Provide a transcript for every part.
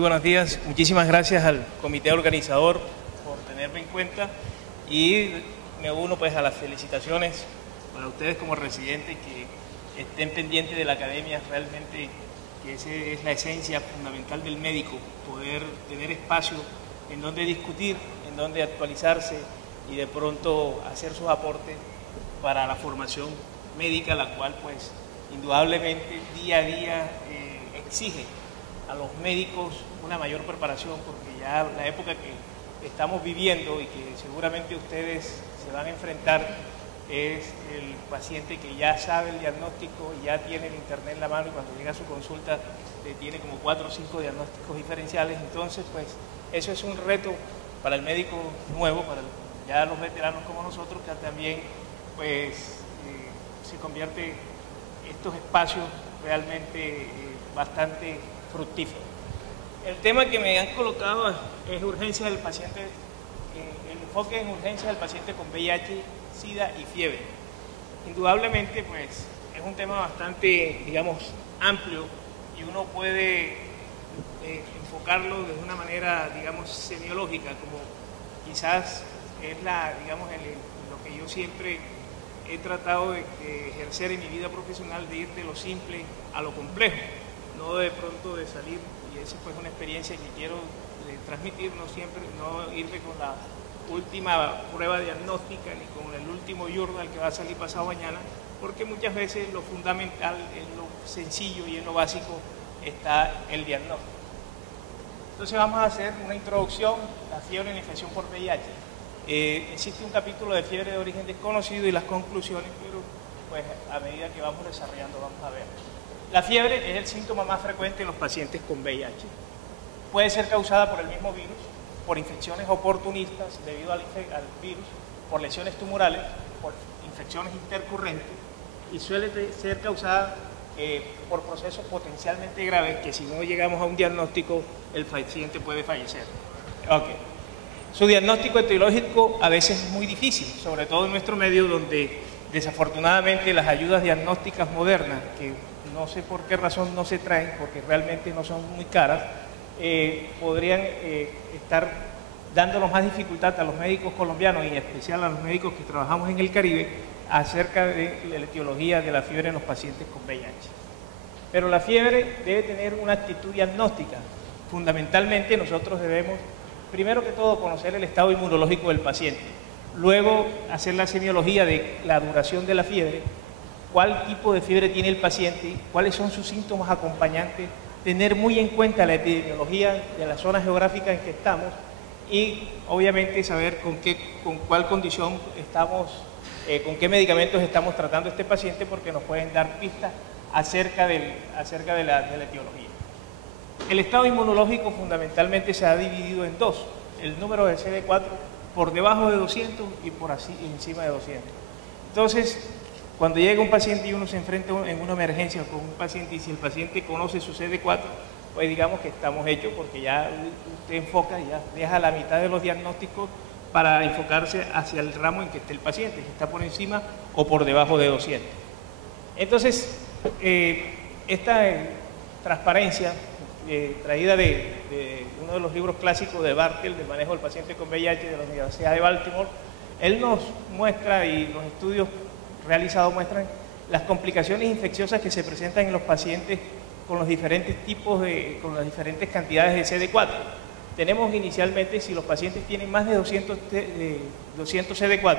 Muy buenos días. Muchísimas gracias al comité organizador por tenerme en cuenta y me uno pues a las felicitaciones para ustedes como residentes que estén pendientes de la academia. Realmente que esa es la esencia fundamental del médico, poder tener espacio en donde discutir, en donde actualizarse y de pronto hacer sus aportes para la formación médica, la cual pues indudablemente día a día exige a los médicos una mayor preparación, porque ya la época que estamos viviendo y que seguramente ustedes se van a enfrentar es el paciente que ya sabe el diagnóstico, ya tiene el internet en la mano y cuando llega a su consulta tiene como 4 o 5 diagnósticos diferenciales. Entonces pues eso es un reto para el médico nuevo, para ya los veteranos como nosotros, que también pues se convierte estos espacios realmente bastante fructíferos. El tema que me han colocado es urgencia del paciente, el enfoque en urgencia del paciente con VIH, SIDA y fiebre. Indudablemente pues es un tema bastante, digamos, amplio y uno puede enfocarlo de una manera, digamos, semiológica, como quizás es lo que yo siempre he tratado de ejercer en mi vida profesional, de ir de lo simple a lo complejo, no de pronto de salir, y esa fue una experiencia que quiero transmitir, no irme con la última prueba diagnóstica ni con el último journal que va a salir pasado mañana, porque muchas veces lo fundamental, en lo sencillo y en lo básico está el diagnóstico. Entonces vamos a hacer una introducción, la fiebre en infección por VIH. Existe un capítulo de fiebre de origen desconocido y las conclusiones, pero pues a medida que vamos desarrollando vamos a ver. La fiebre es el síntoma más frecuente en los pacientes con VIH. Puede ser causada por el mismo virus, por infecciones oportunistas debido al virus, por lesiones tumorales, por infecciones intercurrentes y suele ser causada por procesos potencialmente graves que si no llegamos a un diagnóstico el paciente puede fallecer. Okay. Su diagnóstico etiológico a veces es muy difícil, sobre todo en nuestro medio donde desafortunadamente las ayudas diagnósticas modernas, que no sé por qué razón no se traen, porque realmente no son muy caras, podrían estar dándonos más dificultad a los médicos colombianos y en especial a los médicos que trabajamos en el Caribe acerca de la etiología de la fiebre en los pacientes con VIH. Pero la fiebre debe tener una actitud diagnóstica. Fundamentalmente nosotros debemos, primero que todo, conocer el estado inmunológico del paciente, luego hacer la semiología de la duración de la fiebre, cuál tipo de fiebre tiene el paciente, cuáles son sus síntomas acompañantes, tener muy en cuenta la epidemiología de la zona geográfica en que estamos y obviamente saber con cuál condición estamos, con qué medicamentos estamos tratando a este paciente, porque nos pueden dar pistas acerca de la etiología. El estado inmunológico fundamentalmente se ha dividido en dos: el número de CD4 por debajo de 200 y por así encima de 200. Entonces, cuando llega un paciente y uno se enfrenta en una emergencia con un paciente y si el paciente conoce su CD4, pues digamos que estamos hechos, porque ya usted enfoca, ya deja la mitad de los diagnósticos para enfocarse hacia el ramo en que esté el paciente, si está por encima o por debajo de 200. Entonces, esta transparencia traída de uno de los libros clásicos de Bartel, del manejo del paciente con VIH de la Universidad de Baltimore, él nos muestra, y los estudios realizados muestran las complicaciones infecciosas que se presentan en los pacientes con los diferentes con las diferentes cantidades de CD4. Tenemos inicialmente, si los pacientes tienen más de 200 CD4,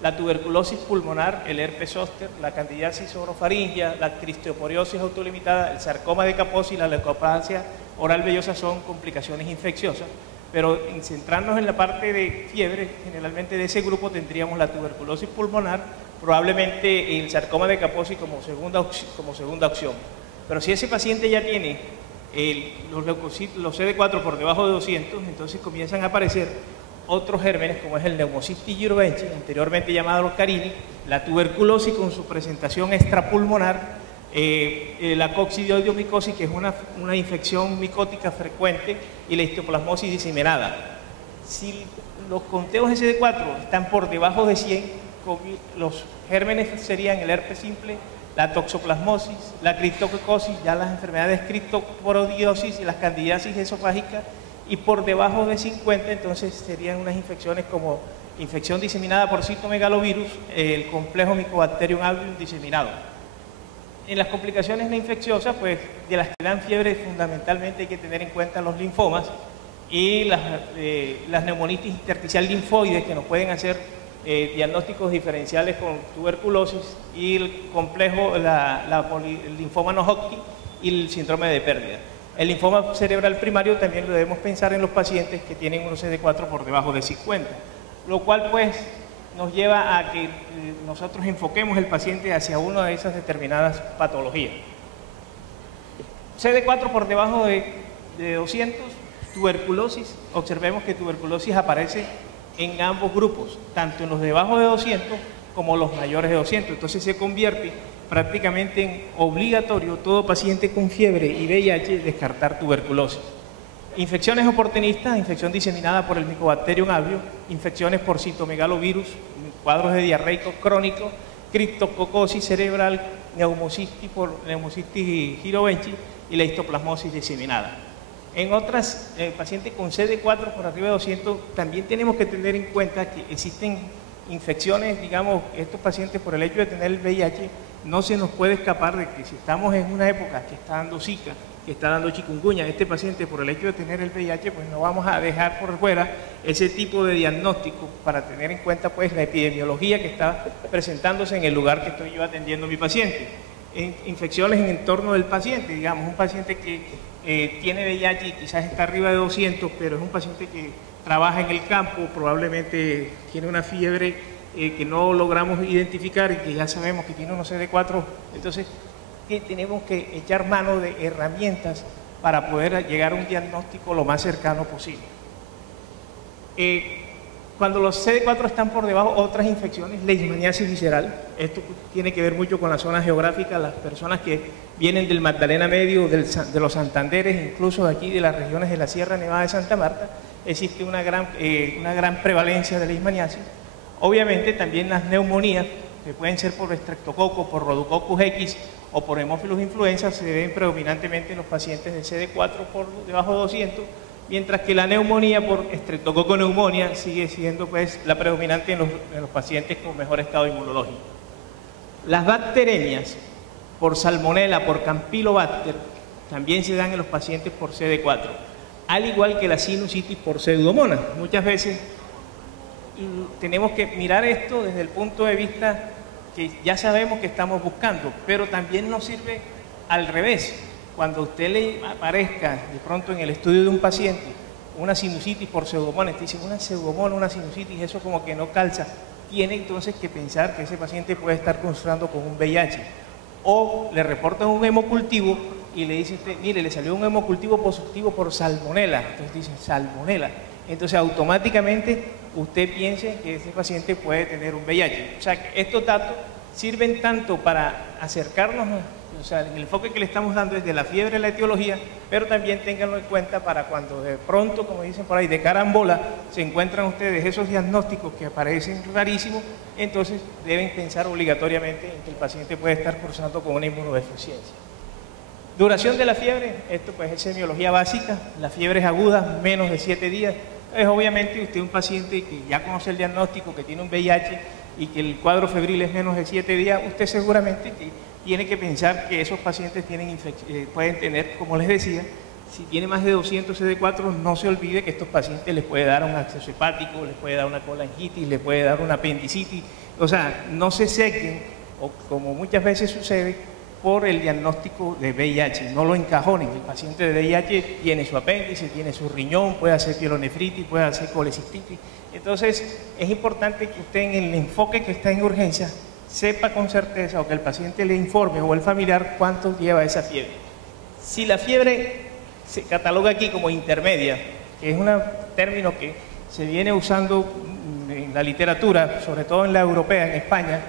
la tuberculosis pulmonar, el herpes zóster, la candidiasis orofaringea, la cristoporiosis autolimitada, el sarcoma de Kaposi y la leucoplasia oral vellosa son complicaciones infecciosas. Pero en centrarnos en la parte de fiebre, generalmente de ese grupo tendríamos la tuberculosis pulmonar, probablemente el sarcoma de Kaposi como segunda opción. Pero si ese paciente ya tiene los CD4 por debajo de 200, entonces comienzan a aparecer otros gérmenes como es el Pneumocystis jirovecii, anteriormente llamado Carini, la tuberculosis con su presentación extrapulmonar, la coccidioidomicosis, que es una infección micótica frecuente, y la histoplasmosis diseminada. Si los conteos de CD4 están por debajo de 100, los gérmenes serían el herpes simple, la toxoplasmosis, la criptococosis, ya las enfermedades criptosporidiosis y las candidiasis esofágicas, y por debajo de 50 entonces serían unas infecciones como infección diseminada por citomegalovirus, el complejo Mycobacterium avium diseminado. En las complicaciones no infecciosas, pues de las que dan fiebre fundamentalmente hay que tener en cuenta los linfomas y las neumonitis intersticial linfoides, que nos pueden hacer diagnósticos diferenciales con tuberculosis, y el complejo, el linfoma no-Hodgkin y el síndrome de pérdida. El linfoma cerebral primario también lo debemos pensar en los pacientes que tienen un CD4 por debajo de 50, lo cual pues nos lleva a que nosotros enfoquemos el paciente hacia una de esas determinadas patologías. CD4 por debajo de 200, tuberculosis. Observemos que tuberculosis aparece en ambos grupos, tanto en los debajo de 200 como los mayores de 200. Entonces se convierte prácticamente en obligatorio todo paciente con fiebre y VIH descartar tuberculosis. Infecciones oportunistas, infección diseminada por el Mycobacterium avium, infecciones por citomegalovirus, cuadros de diarreico crónico, criptococosis cerebral, neumocystis girovenchi y la histoplasmosis diseminada. En otras, pacientes con CD4 por arriba de 200, también tenemos que tener en cuenta que existen infecciones, digamos, estos pacientes por el hecho de tener el VIH, no se nos puede escapar de que si estamos en una época que está dando Zika, que está dando chikungunya, este paciente por el hecho de tener el VIH, pues no vamos a dejar por fuera ese tipo de diagnóstico para tener en cuenta pues la epidemiología que está presentándose en el lugar que estoy yo atendiendo a mi paciente. Infecciones en entorno del paciente, digamos, un paciente que tiene VIH y quizás está arriba de 200, pero es un paciente que trabaja en el campo, probablemente tiene una fiebre que no logramos identificar y que ya sabemos que tiene unos CD4, entonces tenemos que echar mano de herramientas para poder llegar a un diagnóstico lo más cercano posible. Cuando los CD4 están por debajo, otras infecciones, leishmaniasis visceral, esto tiene que ver mucho con la zona geográfica, las personas que vienen del Magdalena Medio, de los Santanderes, incluso de aquí de las regiones de la Sierra Nevada de Santa Marta, existe una gran prevalencia de leishmaniasis. Obviamente también las neumonías, que pueden ser por Streptococcus, por Rhodococcus X o por Haemophilus influenza, se ven predominantemente en los pacientes de CD4 por debajo de 200, mientras que la neumonía por Streptococcus pneumonia sigue siendo pues la predominante en los pacientes con mejor estado inmunológico. Las bacteremias por Salmonella, por Campylobacter, también se dan en los pacientes por CD4, al igual que la sinusitis por Pseudomonas. Muchas veces tenemos que mirar esto desde el punto de vista que ya sabemos que estamos buscando, pero también nos sirve al revés. Cuando a usted le aparezca de pronto en el estudio de un paciente una sinusitis por Pseudomonas, te dicen una Pseudomonas, una sinusitis, eso como que no calza, tiene entonces que pensar que ese paciente puede estar consultando con un VIH. O le reportan un hemocultivo y le dicen, mire, le salió un hemocultivo positivo por Salmonella, entonces dicen Salmonella. Entonces automáticamente usted piense que ese paciente puede tener un VIH. O sea, que estos datos sirven tanto para acercarnos, o sea, el enfoque que le estamos dando es de la fiebre a la etiología, pero también ténganlo en cuenta para cuando de pronto, como dicen por ahí, de carambola, se encuentran ustedes esos diagnósticos que aparecen rarísimos, entonces deben pensar obligatoriamente en que el paciente puede estar cursando con una inmunodeficiencia. Duración de la fiebre, esto pues es semiología básica, la fiebre es aguda, menos de 7 días. Es obviamente usted un paciente que ya conoce el diagnóstico, que tiene un VIH y que el cuadro febril es menos de 7 días, usted seguramente que tiene que pensar que esos pacientes pueden tener, como les decía, si tiene más de 200 CD4, no se olvide que estos pacientes les puede dar un acceso hepático, les puede dar una colangitis, les puede dar una apendicitis. O sea, no se sequen, o como muchas veces sucede, por el diagnóstico de VIH, no lo encajonen. El paciente de VIH tiene su apéndice, tiene su riñón, puede hacer pielonefritis, puede hacer colecistitis. Entonces, es importante que usted en el enfoque que está en urgencia sepa con certeza o que el paciente le informe o el familiar cuánto lleva esa fiebre. Si la fiebre se cataloga aquí como intermedia, que es un término que se viene usando en la literatura, sobre todo en la europea, en España,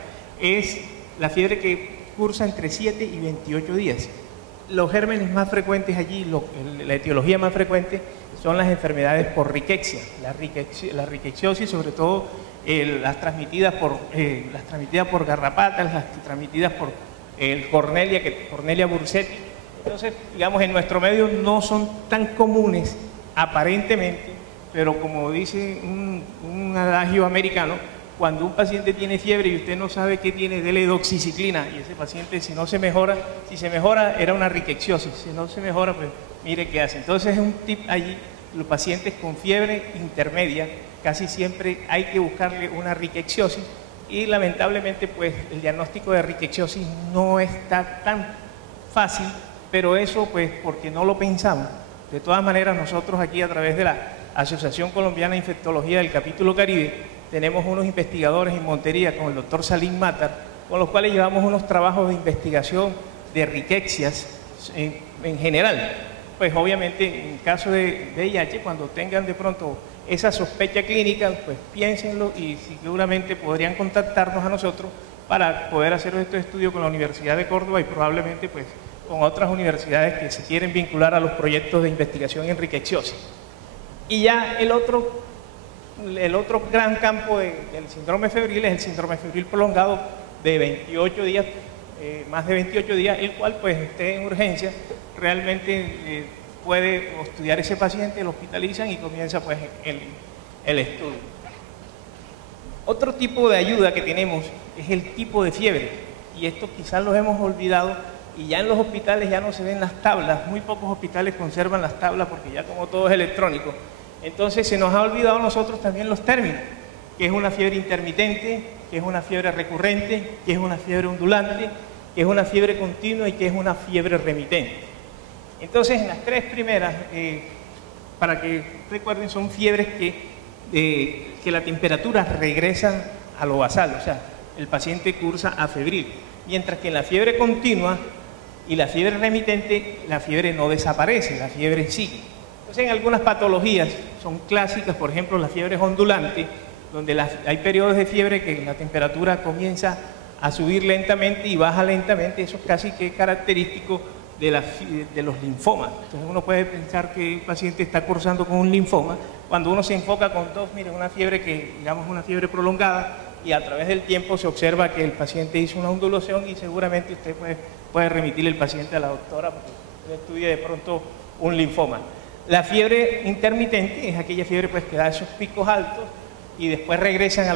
es la fiebre que cursa entre 7 y 28 días. Los gérmenes más frecuentes allí, la etiología más frecuente son las enfermedades por riquexia, la riquexiosis, sobre todo las transmitidas por garrapatas, las transmitidas el Cornelia bursetti. Entonces, digamos, en nuestro medio no son tan comunes aparentemente, pero como dice un adagio americano, cuando un paciente tiene fiebre y usted no sabe qué tiene, dele doxiciclina, y ese paciente, si no se mejora, si se mejora era una ricketsiosis, si no se mejora, pues mire qué hace. Entonces es un tip allí, los pacientes con fiebre intermedia, casi siempre hay que buscarle una ricketsiosis, y lamentablemente pues el diagnóstico de ricketsiosis no está tan fácil, pero eso pues porque no lo pensamos. De todas maneras, nosotros aquí a través de la Asociación Colombiana de Infectología del Capítulo Caribe tenemos unos investigadores en Montería con el doctor Salim Matar, con los cuales llevamos unos trabajos de investigación de riquecias en general. Pues obviamente en caso de VIH, cuando tengan de pronto esa sospecha clínica, pues piénsenlo y seguramente podrían contactarnos a nosotros para poder hacer estos estudios con la Universidad de Córdoba y probablemente pues con otras universidades que se quieren vincular a los proyectos de investigación en ricketsiosis. Y ya el otro gran campo del síndrome febril es el síndrome febril prolongado de 28 días, más de 28 días, el cual pues esté en urgencia, realmente puede estudiar ese paciente, lo hospitalizan y comienza pues el estudio. Otro tipo de ayuda que tenemos es el tipo de fiebre, y esto quizás lo hemos olvidado, y ya en los hospitales ya no se ven las tablas, muy pocos hospitales conservan las tablas porque ya como todo es electrónico. Entonces se nos ha olvidado a nosotros también los términos, que es una fiebre intermitente, que es una fiebre recurrente, que es una fiebre ondulante, que es una fiebre continua y que es una fiebre remitente. Entonces en las tres primeras, para que recuerden, son fiebres que la temperatura regresa a lo basal, o sea, el paciente cursa a febril, mientras que en la fiebre continua y la fiebre remitente, la fiebre no desaparece, la fiebre sigue. Entonces en algunas patologías son clásicas, por ejemplo la fiebre ondulante, donde hay periodos de fiebre que la temperatura comienza a subir lentamente y baja lentamente, eso es casi que característico de los linfomas. Entonces uno puede pensar que el paciente está cursando con un linfoma, cuando uno se enfoca con una fiebre que, digamos, una fiebre prolongada, y a través del tiempo se observa que el paciente hizo una ondulación y seguramente usted puede remitirle el paciente a la doctora porque estudie de pronto un linfoma. La fiebre intermitente es aquella fiebre pues que da esos picos altos y después regresan a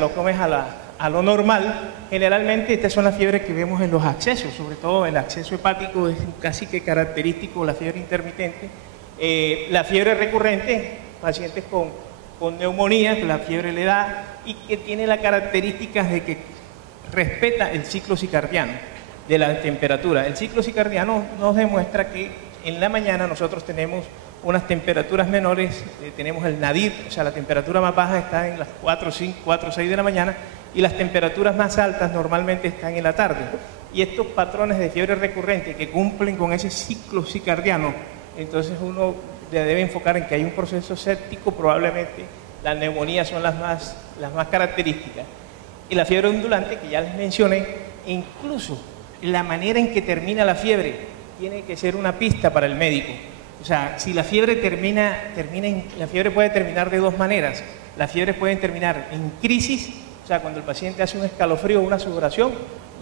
lo normal. Generalmente estas son las fiebres que vemos en los accesos, sobre todo el acceso hepático es casi que característico la fiebre intermitente. La fiebre recurrente, pacientes con neumonía, que la fiebre le da y que tiene las características de que respeta el ciclo circadiano de la temperatura. El ciclo circadiano nos demuestra que en la mañana nosotros tenemos unas temperaturas menores, tenemos el nadir, o sea, la temperatura más baja está en las 4, 5, 4, 6 de la mañana y las temperaturas más altas normalmente están en la tarde. Y estos patrones de fiebre recurrente que cumplen con ese ciclo circadiano, entonces uno debe enfocar en que hay un proceso séptico, probablemente las neumonías son las más características. Y la fiebre ondulante, que ya les mencioné, incluso la manera en que termina la fiebre tiene que ser una pista para el médico. O sea, si la fiebre la fiebre puede terminar de dos maneras. Las fiebres pueden terminar en crisis, o sea, cuando el paciente hace un escalofrío o una sudoración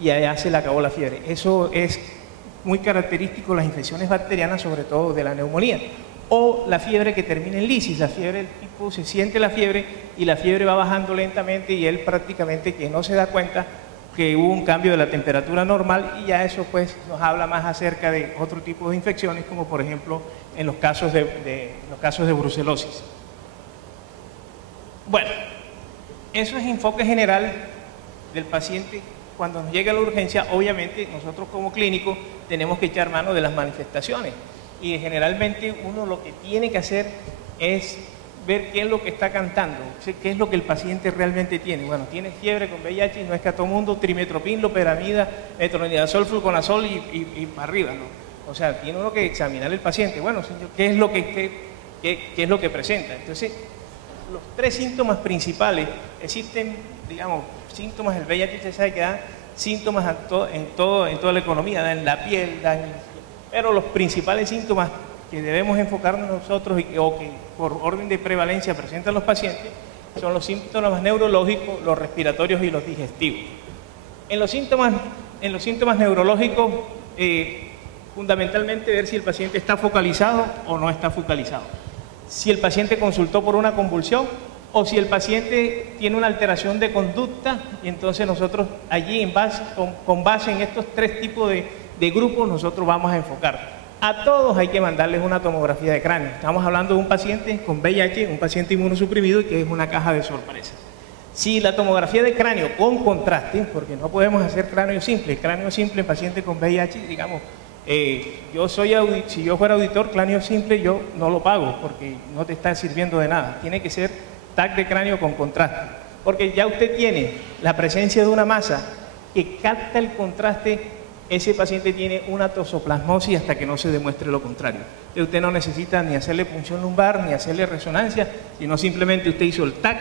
y allá se le acabó la fiebre. Eso es muy característico de las infecciones bacterianas, sobre todo de la neumonía. O la fiebre que termina en lisis, la fiebre, el tipo se siente la fiebre y la fiebre va bajando lentamente y él prácticamente que no se da cuenta que hubo un cambio de la temperatura normal y ya eso pues nos habla más acerca de otro tipo de infecciones, como por ejemplo en los casos de brucelosis. Bueno, eso es enfoque general del paciente. Cuando nos llega a la urgencia, obviamente nosotros como clínicos tenemos que echar mano de las manifestaciones y generalmente uno lo que tiene que hacer es ver qué es lo que está cantando, qué es lo que el paciente realmente tiene. Bueno, tiene fiebre con VIH y no es que a todo mundo trimetoprim, loperamida, metronidazol, fluconazol y para arriba, ¿no? O sea, tiene uno que examinar el paciente. Bueno, señor, ¿qué es lo que presenta? Entonces, los tres síntomas principales, existen, digamos, síntomas del VIH, usted sabe que da síntomas en toda la economía, da en la piel, pero los principales síntomas que debemos enfocarnos nosotros o que por orden de prevalencia presentan los pacientes son los síntomas neurológicos, los respiratorios y los digestivos. En los síntomas en los síntomas neurológicos, fundamentalmente ver si el paciente está focalizado o no está focalizado. Si el paciente consultó por una convulsión o si el paciente tiene una alteración de conducta, y entonces nosotros allí con base en estos tres tipos de grupos nosotros vamos a enfocar. A todos hay que mandarles una tomografía de cráneo. Estamos hablando de un paciente con VIH, un paciente inmunosuprimido y que es una caja de sorpresa. Si la tomografía de cráneo con contraste, porque no podemos hacer cráneo simple en paciente con VIH, digamos, si yo fuera auditor, cráneo simple yo no lo pago porque no te está sirviendo de nada. Tiene que ser TAC de cráneo con contraste, porque ya usted tiene la presencia de una masa que capta el contraste. Ese paciente tiene una toxoplasmosis hasta que no se demuestre lo contrario. Entonces usted no necesita ni hacerle punción lumbar, ni hacerle resonancia, sino simplemente usted hizo el TAC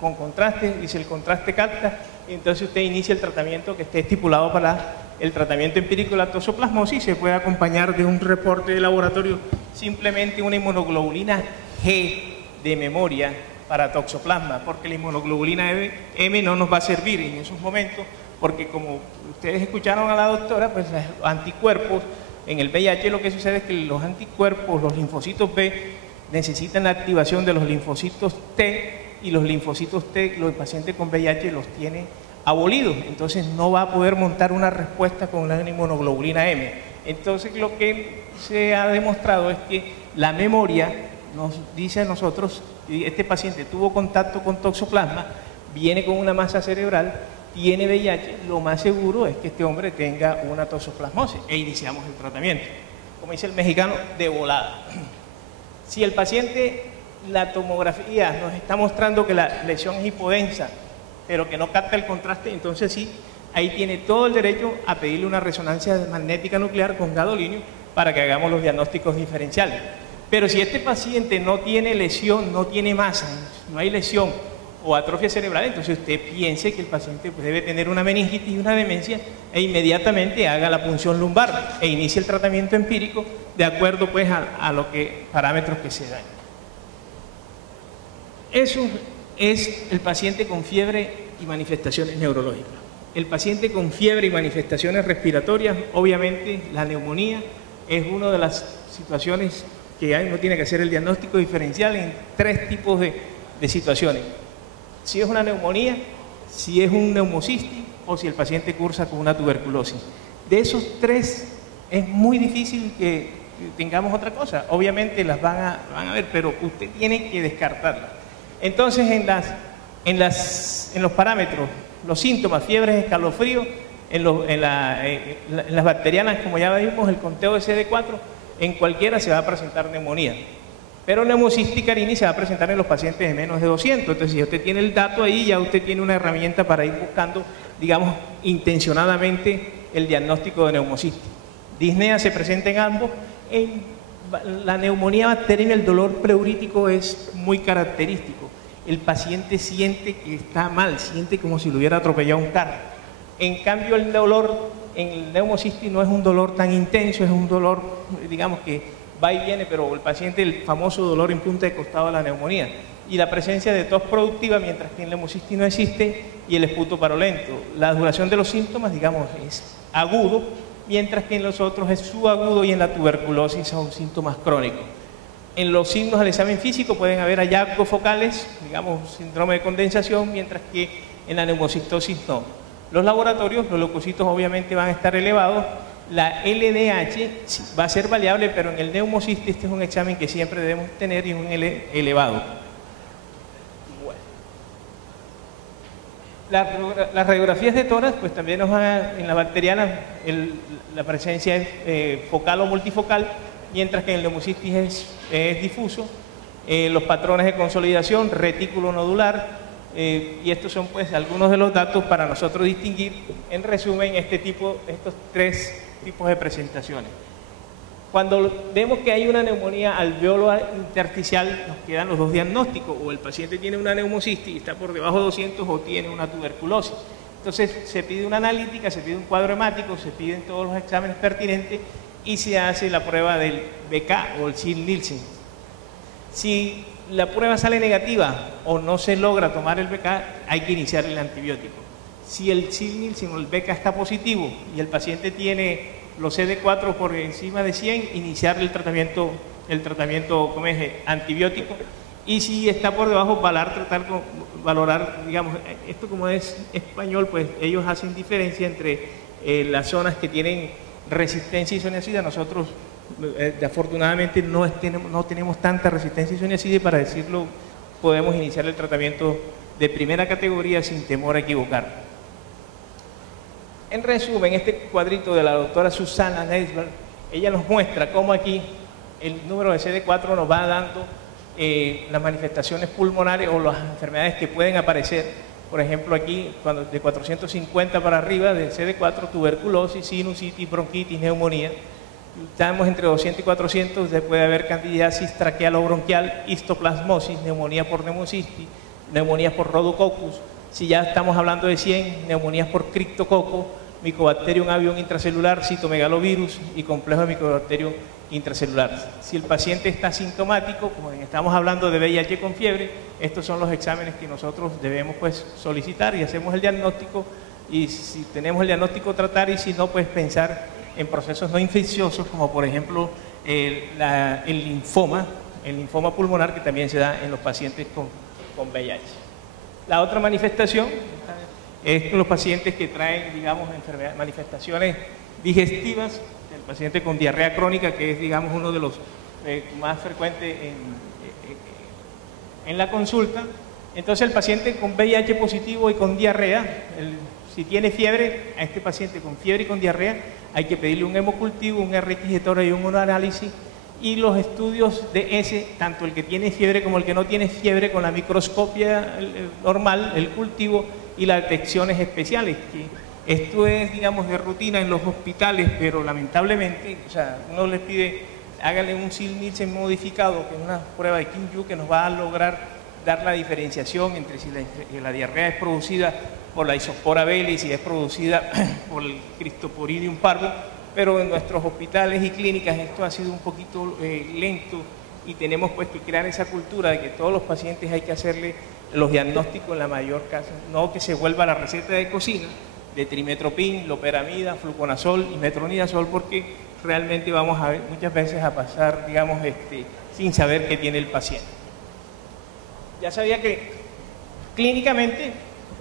con contraste, y si el contraste capta, entonces usted inicia el tratamiento que esté estipulado para el tratamiento empírico de la toxoplasmosis. Se puede acompañar de un reporte de laboratorio, simplemente una inmunoglobulina G de memoria para toxoplasma, porque la inmunoglobulina M no nos va a servir en esos momentos, porque como ustedes escucharon a la doctora, pues los anticuerpos, en el VIH lo que sucede es que los anticuerpos, los linfocitos B, necesitan la activación de los linfocitos T, y los linfocitos T, los pacientes con VIH los tiene abolidos, entonces no va a poder montar una respuesta con una inmunoglobulina M. Entonces lo que se ha demostrado es que la memoria nos dice a nosotros, este paciente tuvo contacto con toxoplasma, viene con una masa cerebral, tiene VIH, lo más seguro es que este hombre tenga una toxoplasmosis e iniciamos el tratamiento. Como dice el mexicano, de volada. Si el paciente, la tomografía nos está mostrando que la lesión es hipodensa, pero que no capta el contraste, entonces sí, ahí tiene todo el derecho a pedirle una resonancia magnética nuclear con gadolinio para que hagamos los diagnósticos diferenciales. Pero si este paciente no tiene lesión, no tiene masa, no hay lesión o atrofia cerebral, entonces usted piense que el paciente debe tener una meningitis y una demencia e inmediatamente haga la punción lumbar e inicie el tratamiento empírico de acuerdo pues a los parámetros que se dan. Eso es el paciente con fiebre y manifestaciones neurológicas. El paciente con fiebre y manifestaciones respiratorias, obviamente la neumonía es una de las situaciones que uno tiene que hacer el diagnóstico diferencial en tres tipos de situaciones. Si es una neumonía, si es un neumocistis o si el paciente cursa con una tuberculosis. De esos tres es muy difícil que tengamos otra cosa. Obviamente las van a ver, pero usted tiene que descartarlas. Entonces en los parámetros, los síntomas, fiebres, escalofríos, en las bacterianas, como ya vimos, el conteo de CD4, en cualquiera se va a presentar neumonía. Pero neumocisticarini se va a presentar en los pacientes de menos de 200. Entonces, si usted tiene el dato ahí, ya usted tiene una herramienta para ir buscando, digamos, intencionadamente el diagnóstico de neumocistis. Disnea se presenta en ambos. En la neumonía bacteriana, el dolor pleurítico es muy característico. El paciente siente que está mal, siente como si lo hubiera atropellado un carro. En cambio, el dolor en el neumocistis no es un dolor tan intenso, es un dolor, digamos, que va y viene, pero el paciente, el famoso dolor en punta de costado de la neumonía, y la presencia de tos productiva, mientras que en neumocistis no existe, y el esputo parolento. La duración de los síntomas, digamos, es agudo, mientras que en los otros es subagudo, y en la tuberculosis son síntomas crónicos. En los signos del examen físico pueden haber hallazgos focales, digamos, síndrome de condensación, mientras que en la neumocistosis no. Los laboratorios, los leucocitos obviamente van a estar elevados. La LDH va a ser variable, pero en el neumocistis este es un examen que siempre debemos tener y un elevado. Bueno. Las radiografías de tórax, pues también nos van en la bacteriana, la presencia es focal o multifocal, mientras que en el neumocistis es difuso. Los patrones de consolidación, retículo nodular, y estos son pues algunos de los datos para nosotros distinguir, en resumen, estos tres tipos de presentaciones. Cuando vemos que hay una neumonía alveolar intersticial, nos quedan los dos diagnósticos: o el paciente tiene una neumocistis y está por debajo de 200, o tiene una tuberculosis. Entonces se pide una analítica, se pide un cuadro hemático, se piden todos los exámenes pertinentes y se hace la prueba del BK o el Ziehl-Neelsen. Si la prueba sale negativa o no se logra tomar el BK, hay que iniciar el antibiótico. Si el Sil-Nielsen o el BK está positivo y el paciente tiene los CD4 por encima de 100, iniciar el tratamiento ¿cómo es? Antibiótico. Y si está por debajo, valorar, digamos, esto como es español, pues ellos hacen diferencia entre las zonas que tienen resistencia a isoniazida. Nosotros, afortunadamente, no tenemos tanta resistencia a isoniazida y para decirlo, podemos iniciar el tratamiento de primera categoría sin temor a equivocar. En resumen, este cuadrito de la doctora Susana Neisberg, ella nos muestra cómo aquí el número de CD4 nos va dando las manifestaciones pulmonares o las enfermedades que pueden aparecer. Por ejemplo, aquí, cuando de 450 para arriba, de CD4, tuberculosis, sinusitis, bronquitis, neumonía. Estamos entre 200 y 400, puede haber candidiasis traquealo-bronquial, histoplasmosis, neumonía por neumocistis, neumonías por rhodococcus. Si ya estamos hablando de 100, neumonías por criptococo, Mycobacterium avium intracelular, citomegalovirus y complejo de Mycobacterium intracelular. Si el paciente está sintomático, como estamos hablando de VIH con fiebre, estos son los exámenes que nosotros debemos pues solicitar y hacemos el diagnóstico, y si tenemos el diagnóstico tratar, y si no, pues pensar en procesos no infecciosos como por ejemplo el linfoma pulmonar, que también se da en los pacientes con VIH. La otra manifestación es los pacientes que traen, digamos, manifestaciones digestivas, el paciente con diarrea crónica, que es, digamos, uno de los más frecuentes en la consulta. Entonces el paciente con VIH positivo y con diarrea, si tiene fiebre, a este paciente con fiebre y con diarrea hay que pedirle un hemocultivo, un RX y un uroanálisis, y los estudios de ese, tanto el que tiene fiebre como el que no tiene fiebre, con la microscopia normal, el cultivo y las detecciones especiales, que esto es, digamos, de rutina en los hospitales, pero lamentablemente, o sea, uno les pide, háganle un Sil-Nielsen modificado, que es una prueba de Kim-Yu que nos va a lograr dar la diferenciación entre si la diarrea es producida por la Isospora belli, si es producida por el Cryptosporidium parvo, pero en nuestros hospitales y clínicas esto ha sido un poquito lento, y tenemos pues que crear esa cultura de que todos los pacientes hay que hacerle los diagnósticos en la mayor caso, no que se vuelva la receta de cocina de trimetoprim, loperamida, fluconazol y metronidazol, porque realmente vamos a ver muchas veces a pasar, digamos, sin saber qué tiene el paciente. Ya sabía que clínicamente,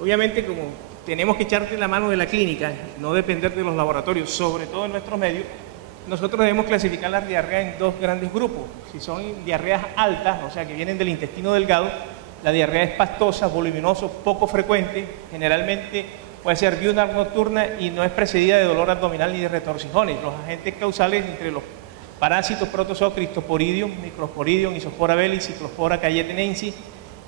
obviamente, como tenemos que echarte la mano de la clínica, no depender de los laboratorios, sobre todo en nuestros medios, nosotros debemos clasificar las diarreas en dos grandes grupos. Si son diarreas altas, o sea, que vienen del intestino delgado, la diarrea es pastosa, voluminoso, poco frecuente, generalmente puede ser diurna, nocturna, y no es precedida de dolor abdominal ni de retorcijones. Los agentes causales entre los parásitos protozoos, Cryptosporidium, Microsporidium, Isospora belli, Cyclospora cayetanensis,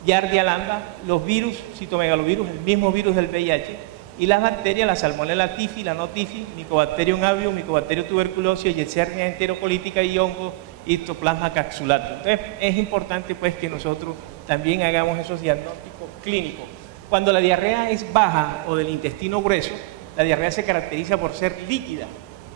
Giardia lambda, los virus, citomegalovirus, el mismo virus del VIH, y las bacterias, la Salmonella typhi, la no typhi, Mycobacterium avium, Mycobacterium tuberculosis, Yersinia enterocolítica y hongo, Histoplasma capsulatum. Entonces es importante pues que nosotros también hagamos esos diagnósticos clínicos. Cuando la diarrea es baja o del intestino grueso, la diarrea se caracteriza por ser líquida,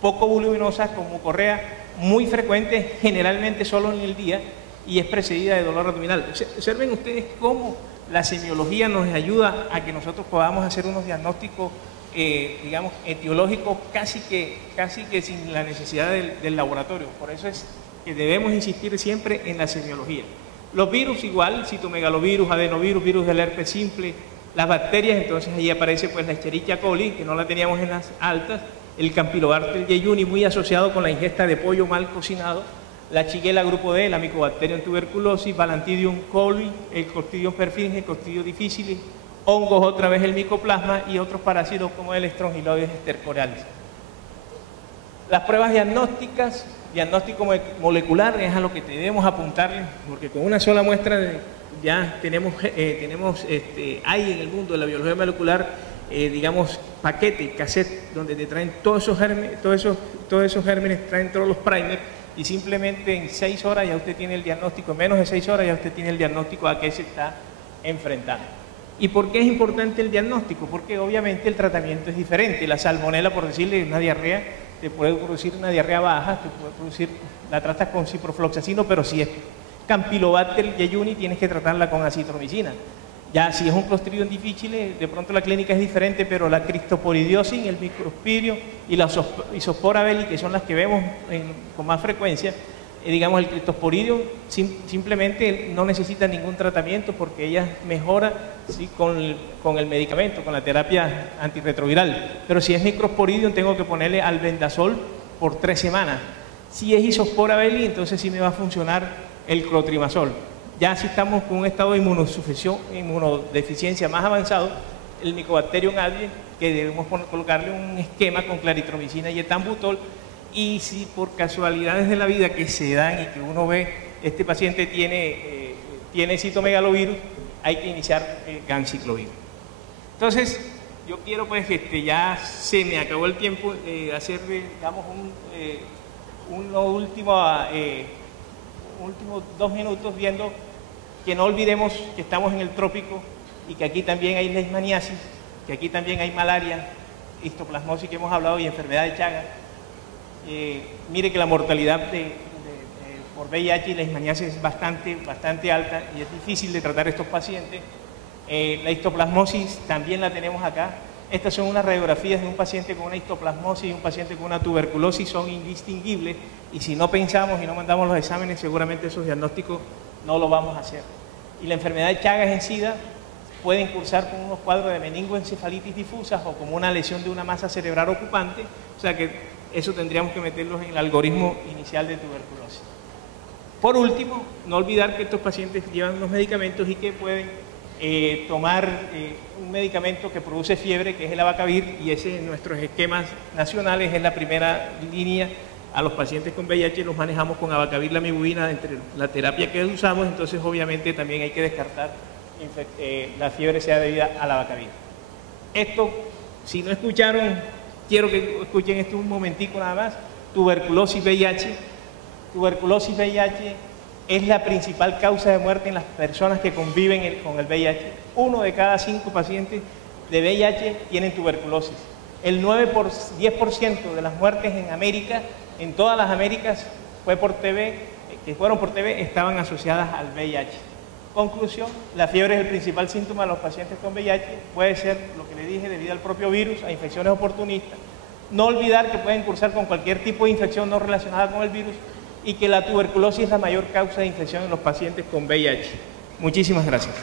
poco voluminosa, con mucorrea muy frecuente, generalmente solo en el día, y es precedida de dolor abdominal. Observen ustedes cómo la semiología nos ayuda a que nosotros podamos hacer unos diagnósticos, digamos, etiológicos casi que sin la necesidad del laboratorio. Por eso es que debemos insistir siempre en la semiología. Los virus igual, citomegalovirus, adenovirus, virus del herpes simple, las bacterias, entonces ahí aparece pues la Escherichia coli, que no la teníamos en las altas, el Campylobacter jejuni, muy asociado con la ingesta de pollo mal cocinado, la Shigella grupo D, la Mycobacterium tuberculosis, Balantidium coli, el Clostridium perfringens, el Clostridium difficile, hongos otra vez el Mycoplasma y otros parásitos como el Strongyloides stercoralis. Las pruebas diagnósticas, diagnóstico molecular es a lo que debemos apuntarle, porque con una sola muestra ya hay en el mundo de la biología molecular, digamos, paquete, cassette, donde te traen todos esos gérmenes, traen todos los primers, y simplemente en 6 horas ya usted tiene el diagnóstico, en menos de 6 horas ya usted tiene el diagnóstico a qué se está enfrentando. ¿Y por qué es importante el diagnóstico? Porque obviamente el tratamiento es diferente. La salmonela, por decirle, una diarrea, te puede producir una diarrea baja, te puede producir, la tratas con ciprofloxacino, pero si es Campylobacter jejuni tienes que tratarla con acitromicina. Ya si es un Clostridium difficile, de pronto la clínica es diferente, pero la Cryptosporidiosis, el Microsporidium y la Isospora belli, que son las que vemos con más frecuencia, digamos el Cryptosporidium simplemente no necesita ningún tratamiento porque ella mejora ¿sí? con el medicamento, con la terapia antirretroviral. Pero si es Microsporidium tengo que ponerle albendazol por 3 semanas. Si es Isospora belli, entonces sí me va a funcionar el clotrimazol. Ya si estamos con un estado de inmunodeficiencia más avanzado, el Mycobacterium adjuvans, que debemos colocarle un esquema con claritromicina y etambutol. Y si por casualidades de la vida que se dan y que uno ve, este paciente tiene citomegalovirus, hay que iniciar el ganciclovir. Entonces, yo quiero pues, ya se me acabó el tiempo, hacer, digamos, unos últimos 2 minutos viendo que no olvidemos que estamos en el trópico y que aquí también hay leishmaniasis, que aquí también hay malaria, histoplasmosis que hemos hablado y enfermedad de Chagas. Mire que la mortalidad por VIH y leishmaniasis es bastante alta y es difícil de tratar a estos pacientes. La histoplasmosis también la tenemos acá. Estas son unas radiografías de un paciente con una histoplasmosis y un paciente con una tuberculosis, son indistinguibles y si no pensamos y no mandamos los exámenes seguramente esos diagnósticos no lo vamos a hacer. Y la enfermedad de Chagas en SIDA pueden cursar con unos cuadros de meningoencefalitis difusas o como una lesión de una masa cerebral ocupante, o sea que eso tendríamos que meterlos en el algoritmo inicial de tuberculosis. Por último, no olvidar que estos pacientes llevan unos medicamentos y que pueden tomar un medicamento que produce fiebre, que es el abacavir, y ese en nuestros esquemas nacionales es la primera línea. A los pacientes con VIH los manejamos con abacavir, lamivudina, entre la terapia que usamos, entonces obviamente también hay que descartar la fiebre sea debida al abacavir. Esto, si no escucharon, quiero que escuchen esto un momentico nada más. Tuberculosis VIH. Tuberculosis VIH es la principal causa de muerte en las personas que conviven con el VIH. 1 de cada 5 pacientes de VIH tienen tuberculosis. El 10% de las muertes en América, en todas las Américas, que fueron por TB, estaban asociadas al VIH. Conclusión, la fiebre es el principal síntoma de los pacientes con VIH, puede ser, lo que le dije, debido al propio virus, a infecciones oportunistas. No olvidar que pueden cursar con cualquier tipo de infección no relacionada con el virus y que la tuberculosis es la mayor causa de infección en los pacientes con VIH. Muchísimas gracias.